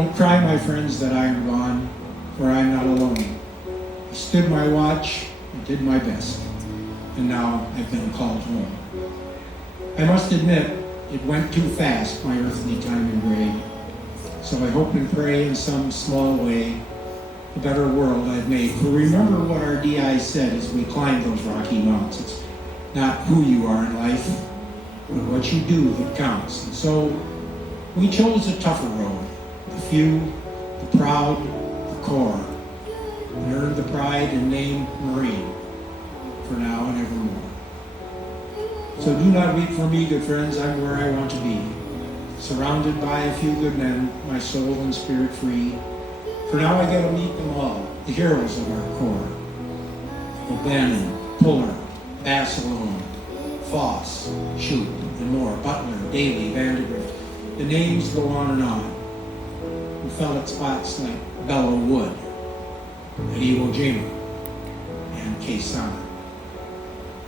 Don't cry, my friends, that I am gone, for I am not alone. I stood my watch and did my best, and now I've been called home. I must admit, it went too fast, my earthly time in grade. So I hope and pray in some small way the better world I've made. For remember what our DI said as we climbed those rocky mounts. It's not who you are in life, but what you do that counts. And so we chose a tougher road. The few, the proud, the core, and earned the pride and name Marine for now and evermore. So do not weep for me, good friends, I'm where I want to be. Surrounded by a few good men, my soul and spirit free. For now I get to meet them all, the heroes of our corps. O'Bannon, Puller, Barcelona, Foss, Shoup, and more, Butler, Daly, Vandergrift. The names go on and on. Who fell at spots like Bellow Wood, at Iwo Jima, and Quezon.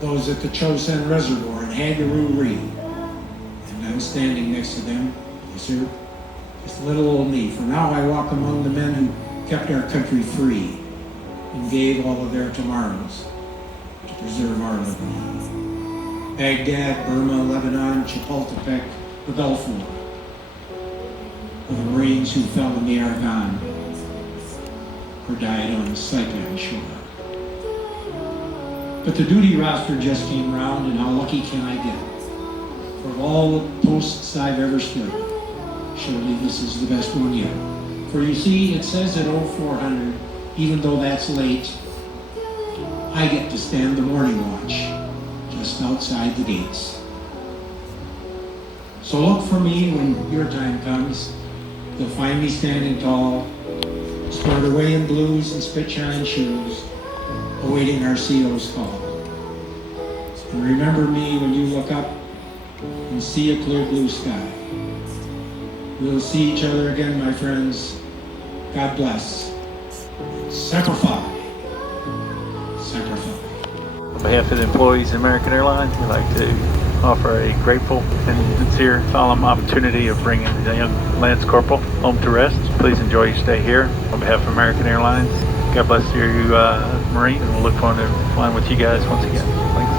Those at the Chosin Reservoir and Hagaroo Reef. And I'm standing next to them, yes sir, just little old me. For now I walk among the men who kept our country free and gave all of their tomorrows to preserve our liberty. Baghdad, Burma, Lebanon, Chapultepec, the Balfour. The Marines who fell in the Argonne or died on the Saipan shore. But the duty roster just came round, and how lucky can I get? For of all the posts I've ever stood, surely this is the best one yet. For you see, it says at 0400, even though that's late, I get to stand the morning watch just outside the gates. So look for me when your time comes. You'll find me standing tall, stored away in blues and spit-shine shoes, awaiting our CO's call. And remember me when you look up and see a clear blue sky. We'll see each other again, my friends. God bless. Semper Fi. Semper Fi. On behalf of the employees of American Airlines, we'd like to offer a grateful and sincere solemn opportunity of bringing the young Lance Corporal home to rest. Please enjoy your stay here. On behalf of American Airlines, God bless you, Marine, and we'll look forward to flying with you guys once again. Thanks.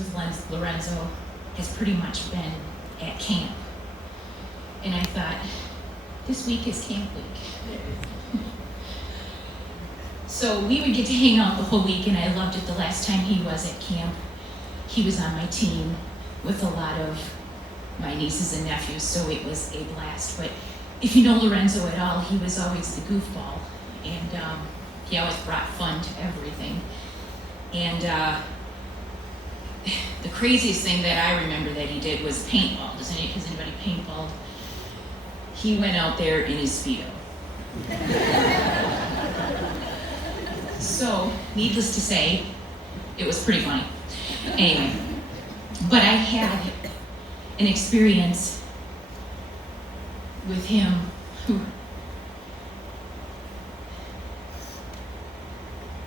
experience with Lorenzo has pretty much been at camp. And I thought, this week is camp week. So we would get to hang out the whole week, and I loved it. The last time he was at camp, he was on my team with a lot of my nieces and nephews, so it was a blast. But if you know Lorenzo at all, he was always the goofball, and he always brought fun to everything. And the craziest thing that I remember that he did was paintball. Has anybody paintballed? He went out there in his Speedo. So, needless to say, it was pretty funny. Anyway, but I had an experience with him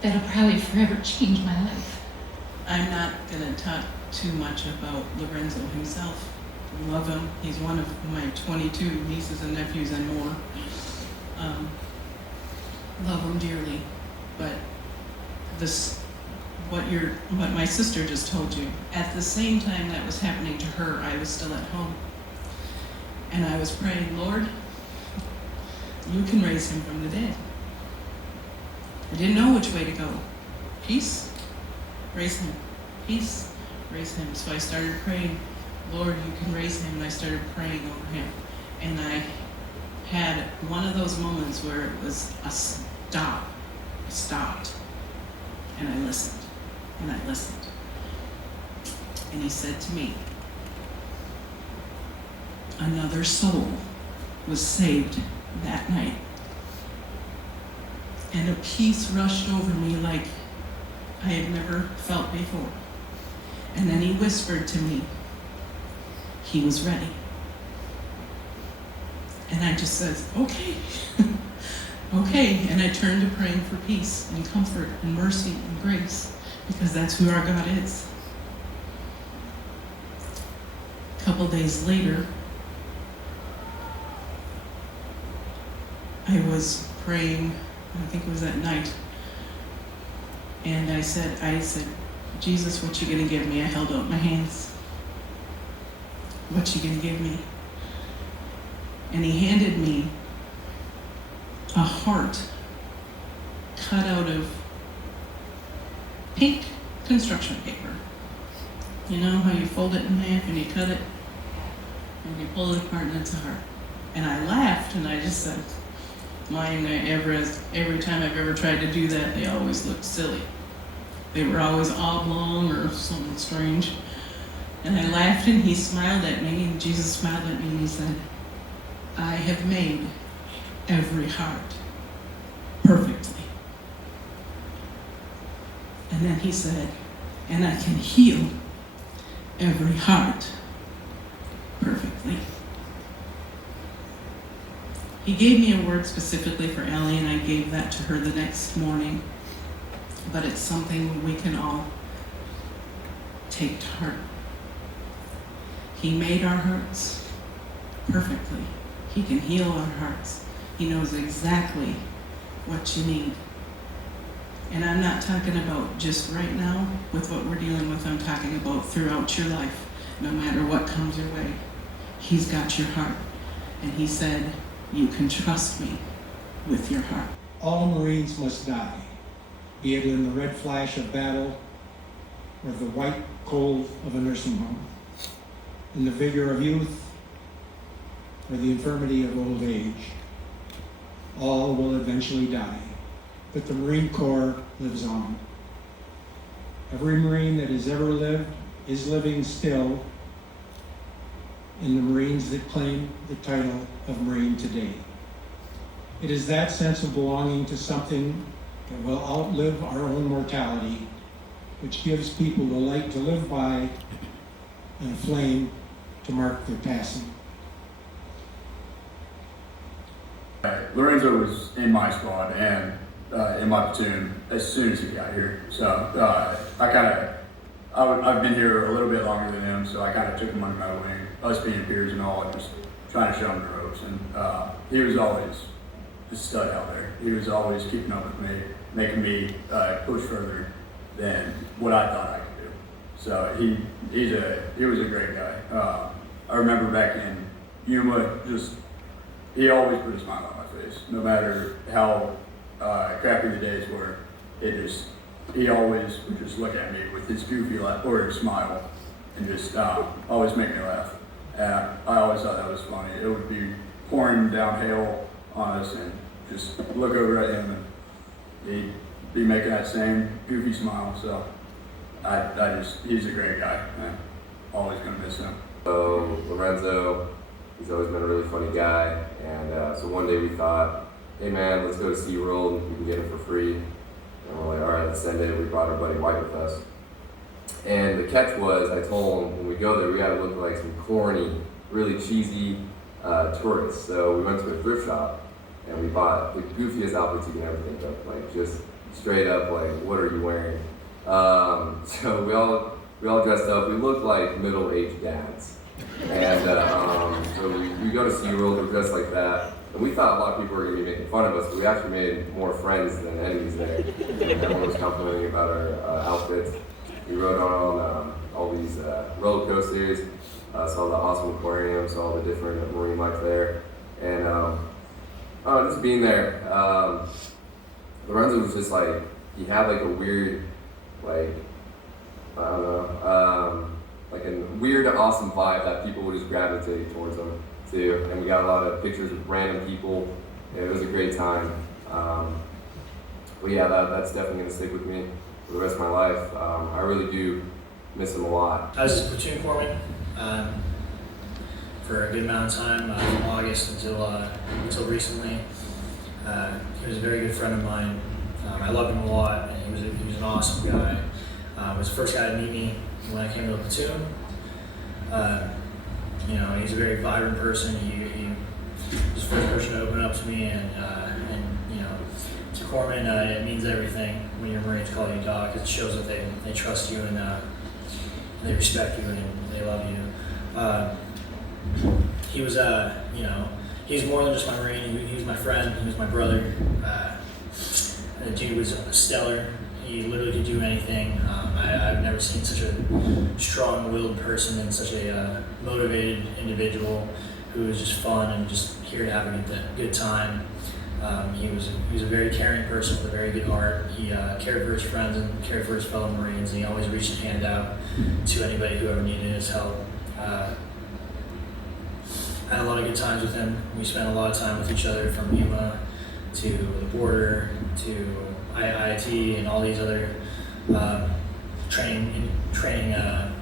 that'll probably forever change my life. I'm not going to talk too much about Lorenzo himself. I love him. He's one of my 22 nieces and nephews and more. Love him dearly. But what my sister just told you, at the same time that was happening to her, I was still at home. And I was praying, Lord, you can raise him from the dead. I didn't know which way to go. Peace, raise him. Peace, raise him. So I started praying, Lord, you can raise him, and I started praying over him. And I had one of those moments where it was a stop. I stopped, and I listened, and I listened. And he said to me, another soul was saved that night. And a peace rushed over me like I had never felt before. And then he whispered to me, he was ready. And I just said, okay, okay. And I turned to praying for peace and comfort and mercy and grace, because that's who our God is. A couple days later, I was praying, I think it was at night, and I said, Jesus, what you gonna give me? I held out my hands. What you gonna give me? And he handed me a heart cut out of pink construction paper. You know how you fold it in half and you cut it and you pull it apart and it's a heart. And I laughed and I just said, mine, every time I've ever tried to do that, they always looked silly. They were always oblong or something strange. And I laughed and he smiled at me, and Jesus smiled at me and he said, I have made every heart perfectly. And then he said, and I can heal every heart perfectly. He gave me a word specifically for Ellie, and I gave that to her the next morning. But it's something we can all take to heart. He made our hearts perfectly. He can heal our hearts. He knows exactly what you need. And I'm not talking about just right now with what we're dealing with. I'm talking about throughout your life, no matter what comes your way. He's got your heart. And he said, you can trust me with your heart. All Marines must die, be it in the red flash of battle or the white cold of a nursing home, in the vigor of youth or the infirmity of old age. All will eventually die, but the Marine Corps lives on. Every Marine that has ever lived is living still in the Marines that claim the title of Marine today. It is that sense of belonging to something that will outlive our own mortality, which gives people a light to live by and a flame to mark their passing. Lorenzo was in my squad and in my platoon as soon as he got here. So I've been here a little bit longer than him, so I kind of took him under my wing. Us being peers and all, and just trying to show him the ropes. And he was always a stud out there. He was always keeping up with me, making me push further than what I thought I could do. So he was a great guy. I remember back in Yuma, he always put a smile on my face, no matter how crappy the days were. He always would just look at me with his goofy or smile and just always make me laugh. And I always thought that was funny. It would be pouring down hail on us, and just look over at him, and he'd be making that same goofy smile. So he's a great guy. I'm always gonna miss him. So Lorenzo, he's always been a really funny guy, and so one day we thought, hey man, let's go to SeaWorld, we can get him for free. And we're like, all right, let's send it. We brought our buddy White with us. And the catch was, I told him, when we go there, we gotta look like some corny, really cheesy tourists. So we went to a thrift shop, and we bought the goofiest outfits you can ever think of, like just straight up, like, what are you wearing? So we all dressed up. We looked like middle-aged dads. And so we go to SeaWorld, we're dressed like that. And we thought a lot of people were going to be making fun of us, but we actually made more friends than enemies there. And everyone was complimenting about our outfits. We rode on all these roller coasters, saw the awesome aquarium, saw all the different marine life there. And just being there, Lorenzo was just like, he had like a weird, like, I don't know, like a weird, awesome vibe that people would just gravitate towards him too. And we got a lot of pictures with random people. Yeah, it was a great time. But yeah, that's definitely gonna stick with me for the rest of my life. I really do miss him a lot. I was a platoon corpsman for a good amount of time, from August until recently. He was a very good friend of mine. I loved him a lot, and he was an awesome guy. He was the first guy to meet me when I came to the platoon. He's a very vibrant person. He was the first person to open up to me, and to corpsman, it means everything when your Marines call you Doc. It shows that they trust you, and they respect you, and they love you. He was he's more than just my Marine. He was my friend. He was my brother. The dude was stellar. He literally could do anything. I've never seen such a strong-willed person and such a motivated individual who was just fun and just here to have a good time. He was a very caring person with a very good heart. He cared for his friends and cared for his fellow Marines, and he always reached his hand out to anybody who ever needed his help. I had a lot of good times with him. We spent a lot of time with each other, from Yuma to the border to IIT and all these other training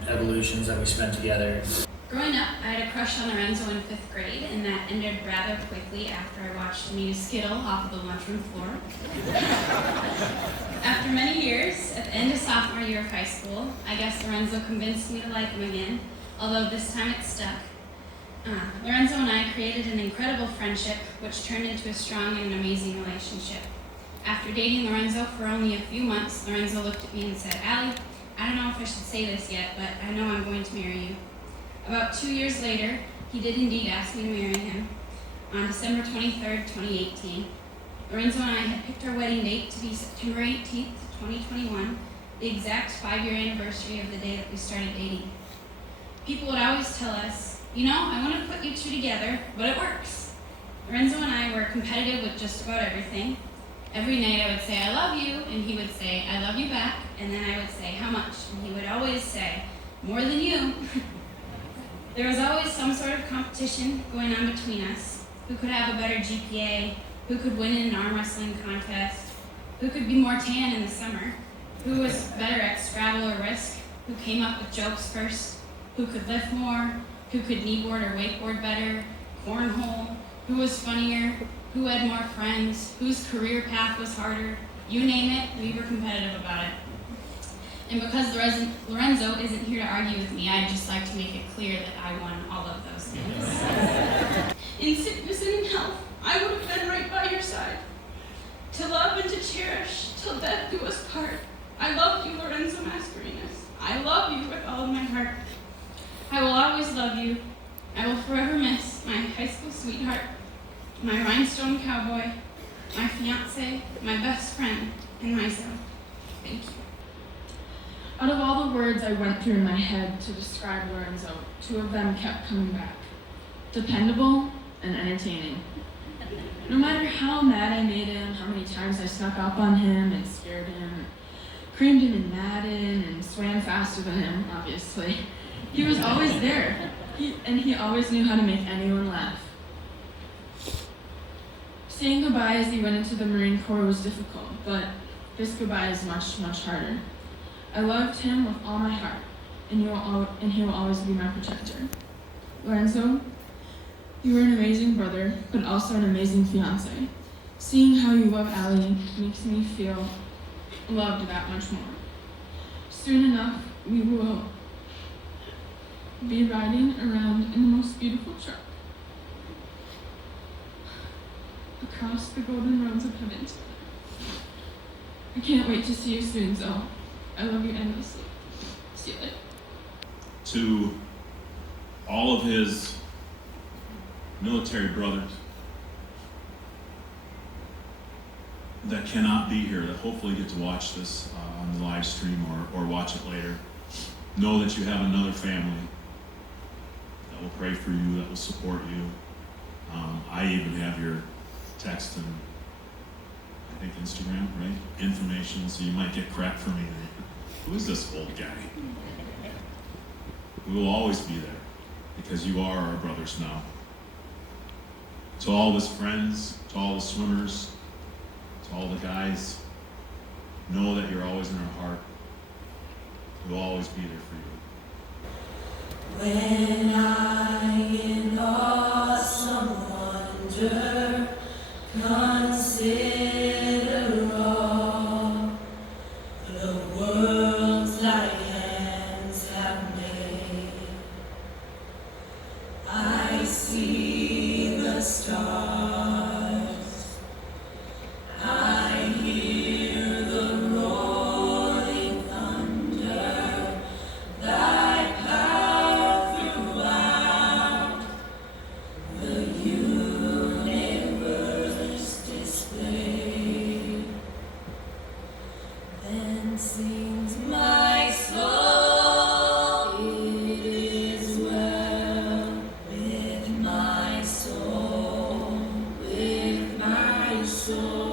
evolutions that we spent together. Growing up, I had a crush on Lorenzo in 5th grade, and that ended rather quickly after I watched him eat a Skittle off of the lunchroom floor. After many years, at the end of sophomore year of high school, I guess Lorenzo convinced me to like him again, although this time it stuck. Lorenzo and I created an incredible friendship, which turned into a strong and amazing relationship. After dating Lorenzo for only a few months, Lorenzo looked at me and said, "Allie, I don't know if I should say this yet, but I know I'm going to marry you." About 2 years later, he did indeed ask me to marry him. On December 23rd, 2018, Lorenzo and I had picked our wedding date to be September 18th, 2021, the exact 5-year anniversary of the day that we started dating. People would always tell us, I want to put you two together, but it works. Lorenzo and I were competitive with just about everything. Every night I would say, "I love you," and he would say, "I love you back," and then I would say, "How much?" And he would always say, "More than you." There was always some sort of competition going on between us. Who could have a better GPA? Who could win in an arm wrestling contest? Who could be more tan in the summer? Who was better at Scrabble or Risk? Who came up with jokes first? Who could lift more? Who could kneeboard or wakeboard better? Cornhole? Who was funnier? Who had more friends? Whose career path was harder? You name it, we were competitive about it. And because Lorenzo isn't here to argue with me, I'd just like to make it clear that I won all of those things. In sickness and in health, I would have been right by your side. To love and to cherish, till death do us part. I love you, Lorenzo Mascarenas. I love you with all of my heart. I will always love you. I will forever miss my high school sweetheart, my rhinestone cowboy, my fiance, my best friend, and myself. Thank you. Out of all the words I went through in my head to describe Lorenzo, 2 of them kept coming back. Dependable and entertaining. No matter how mad I made him, how many times I snuck up on him and scared him, creamed him in Madden and swam faster than him, obviously, he was always there. He always knew how to make anyone laugh. Saying goodbye as he went into the Marine Corps was difficult, but this goodbye is much, much harder. I loved him with all my heart, and he will always be my protector. Lorenzo, you were an amazing brother, but also an amazing fiance. Seeing how you love Allie makes me feel loved that much more. Soon enough, we will be riding around in the most beautiful truck across the golden roads of heaven. I can't wait to see you soon, Zoe. I love you endlessly. See you later. To all of his military brothers that cannot be here, that hopefully get to watch this on the live stream or watch it later, know that you have another family that will pray for you, that will support you. I even have your text and I think Instagram, right? Information, so you might get crap from me. Who is this old guy? We will always be there because you are our brothers now. To all of his friends, to all the swimmers, to all the guys, know that you're always in our heart. We'll always be there for you. When I in awesome wonder consider all the worlds thy hands have made, I see the stars, I hear the roaring thunder, thy power throughout the universe displayed. Then sings my soul, it is well with my soul, with my soul.